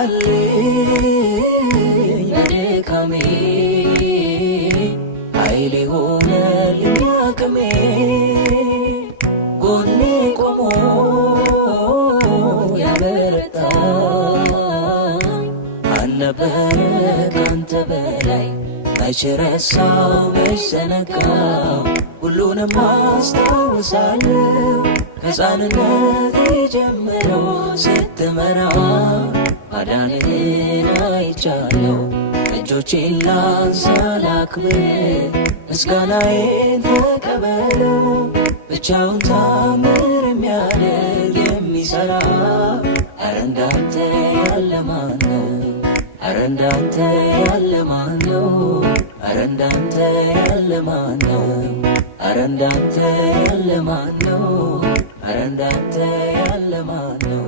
በዛልኝ በድካሜ ኃይሌ ሆነልኝ አቅሜ ጎኔ ቆሞ ያበረታኝ አልነበረ ካንተ በላይ መች ረሳው መች ዘነጋው ሁሉንም አስታውሳለሁ ከሕፃንነቴ ጀምሮ ስትመራ ማዳንህን አይቻለሁ እጆቼን ላንሳ ላክብር ምስጋናዬን ተቀበለው ብቻውን ታምር የሚያደርግ የሚሠራ ኧረ እንዳንተ ያለ ማን ነው ኧረ እንዳንተ ያለ ማን ነው ኧረ እንዳንተ ያለ ማን ነው ኧረ እንዳንተ ያለ ማን ነው ኧረ እንዳንተ ያለ ማን ነው